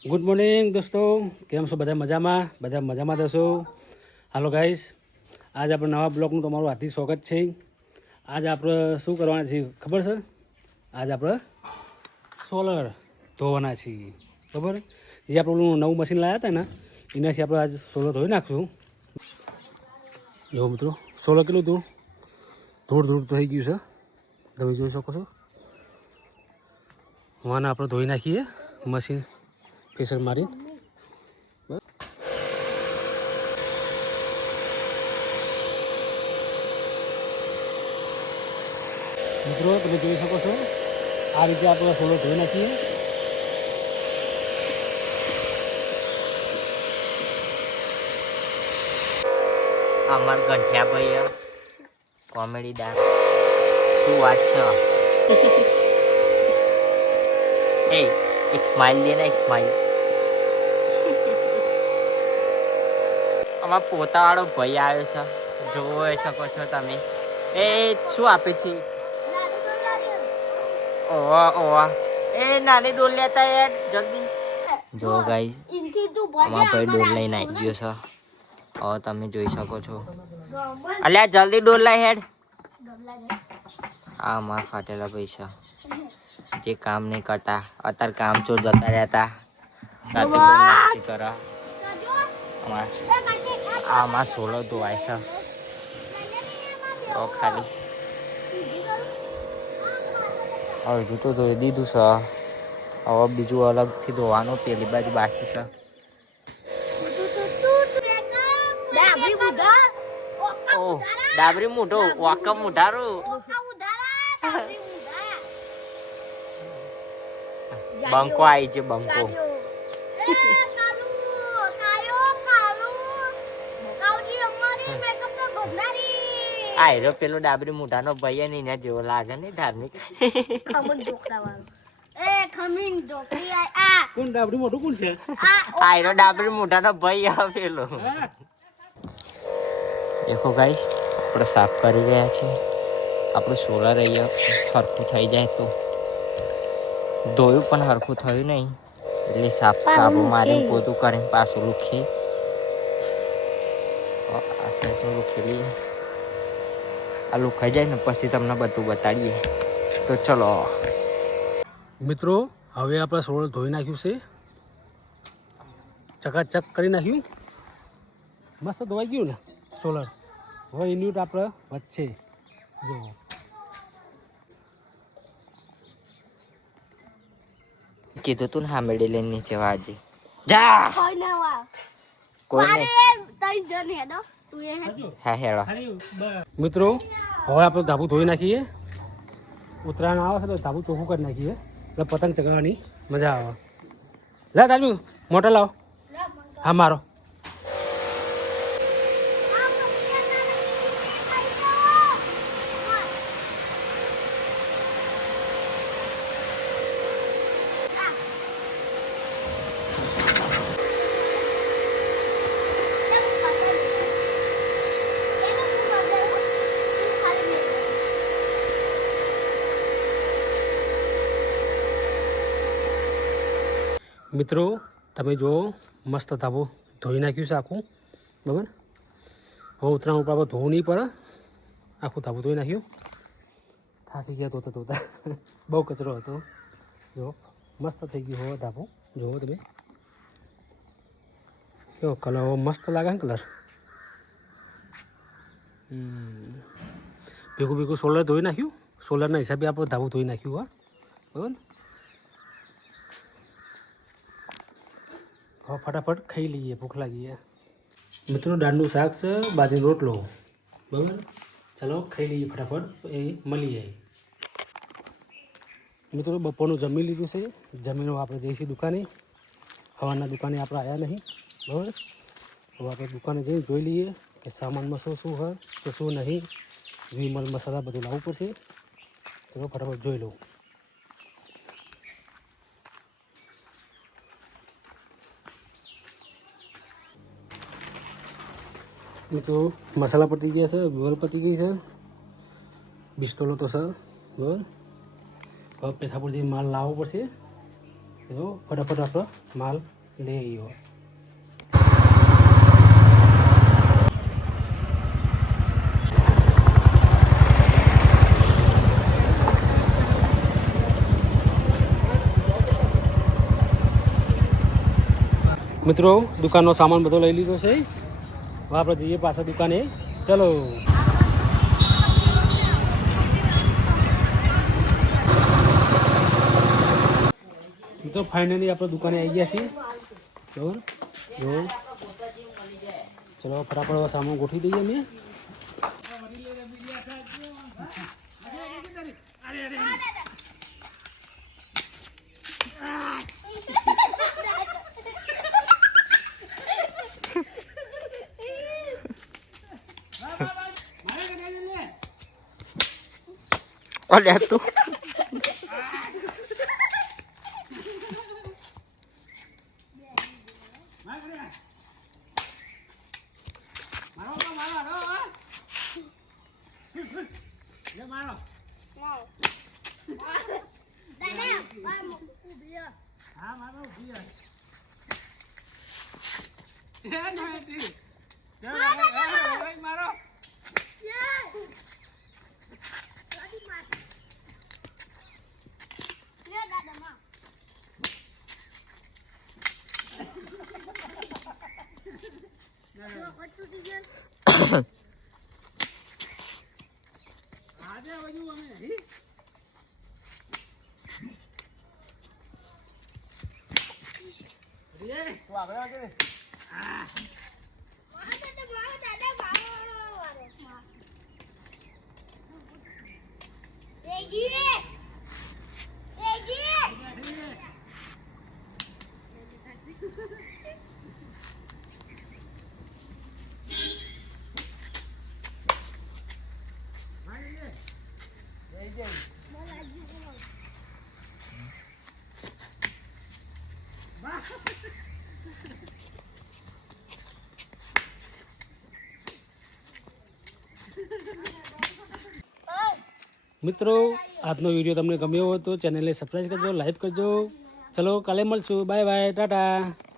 Good morning દોસ્તો, કેમ છો? બધા મજામાં દોસ્તો. હાલો ગાઈસ, આજ આપણે નવા બ્લોગનું તમારું હાર્દિક સ્વાગત છે. આજ આપણે શું કરવાના છીએ ખબર છે? આજ આપણે સોલર ધોવાના છીએ, બરાબર. જે આપણે નવું મશીન લાવ્યા હતા ને એનાથી આપણે આજ સોલર ધોઈ નાખશું. જો મિત્રો, સોલર કેટલું ધૂળ થઈ ગયું છે, તમે જોઈ શકો છો. વાને આપણે ધોઈ નાખીએ મશીન પ્રેશર મારી. મિત્રો તમે જોઈ શકો છો, આ રીતે આપણે સોલર ધોઈ નાખીએ. અમાર ગંઠિયા ભાઈ કોમેડી દાર શું વાત છે. એ એક સ્માઈલ દે ને, એક સ્માઈલ. અમાર પોતાવાળો ભાઈ આવ્યો છે, જોઈ શકો છો તમે. એ શું આપે છે? ઓવા એ નાની ડોલ લેતા યાર જલ્દી. જો ગાઈસ, અમાર ભાઈ ડોલ લઈને આવી ગયો છે. હવે તમે જોઈ શકો છો. અલ્યા જલ્દી ડોલ લાય હેડ. આ મારા ફાટેલા પૈસા જે કામ નહીં કરતા, અત્યારે કામ ચોર જતા રહેતા કરા. આમાં સોલો ધોવાય છે તો ખાલી અડધું તો ધોઈ દીધું છે. હવે બીજું અલગથી ધોવાનું પેલી બાજુ બાકી છે. ડાબરી મૂઢો વાકા મૂઢારું બંકો આવી છે, બંકો. આયરો પેલો ડાબરી મૂઢાનો ભાઈ ને એના જેવો લાગે ને ધાર્મિક. કોણ ડાબડી મોટું કોણ છે? આયરો ડાબરી મૂઢાનો ભાઈ આવે પેલો. દેખો ગાઈસ, આપણે સાફ કરી રહ્યા છીએ. આપણું સોલર અહીંયા સરખું થઈ જાય તો ધોયું, પણ સરખું થયું નહીં એટલે સાફ કાબુ મારીને પોતું કરીને પાછું લૂખી આ સાઈડનું લૂખેલી. આ લુખાઈ જાય ને પછી તમને બધું બતાડીએ. તો ચલો મિત્રો, હવે આપણે સોલર ધોઈ નાખ્યું છે, ચકાચક કરી નાખ્યું, મસ્ત ધોવાઈ ગયું ને સોલર. હવે યુનિટ આપણે વચ્ચે જો કીધું તું ને હામેડી લઈને નીચે વાળજે. જા કોઈ નહીં. હા હેડો મિત્રો, હવે આપણે ધાબુ ધોઈ નાખીએ. ઉત્તરાયણ આવે છે તો ધાબુ ચોખ્ખું કરી નાખીએ એટલે પતંગ ચગાવવાની મજા આવે. લે તાજુ મોટર લાવો. હા મારો. મિત્રો તમે જુઓ, મસ્ત ધાબુ ધોઈ નાખ્યું છે આખું, બરાબર. હવે ઉત્તરાયણ ઉપર આપણે ધોવું નહીં પડે, આખું ધાબુ ધોઈ નાખ્યું. થાકી ગયા ધોતા બહુ કચરો હતો. જો મસ્ત થઈ ગયું હવે ધાબુ. જુઓ તમે, કેવો કલર મસ્ત લાગે ને કલર. ભેગું સોલર ધોઈ નાખ્યું. સોલરના હિસાબે આપણે ધાબુ ધોઈ નાખ્યું. હા, બરાબર. હવે ફટાફટ ખાઈ લઈએ, ભૂખ લાગી. મિત્રો, દાળનું શાક છે, બાજરીનો રોટલો, બરાબર. ચાલો ખાઈ લઈએ ફટાફટ, એ મળીએ. મિત્રો, બપોરનું જમી લીધું છે. જમીનો આપણે જઈશું દુકાને. હવાના દુકાને આપણે આવ્યા નહીં, બરાબર. હવે આપણે દુકાને જઈને જોઈ લઈએ કે સામાનમાં શું હોય કે શું નહીં. વિમલ મસાલા બધું લાવવું પડશે, તો ફટાફટ જોઈ લઉં. મિત્રો, મસાલા પતી ગયા છે, વિવલ પતી ગઈ છે, બિસ્ટોલો તો છે, બરાબર. હવે પેથાપુરથી માલ લાવવો પડશે. જો ફટાફટ આપણો માલ લઈ આવ્યો. મિત્રો દુકાનનો સામાન બધો લઈ લીધો છે. હવે આપણે જઈએ પાછા દુકાને. ચલો. તો ફાઇનલી આપણે દુકાને આવી ગયા છીએ. બરાબર જો ચલો ફટાફટ હવે સામાન ગોઠવી દઈએ અમે. Olha tu. મિત્રો આજનો વિડીયો તમને ગમ્યો હોય તો ચેનલને સબસ્ક્રાઈબ કરજો, લાઈક કરજો. ચલો કાલે મળશું. Bye bye, Tata.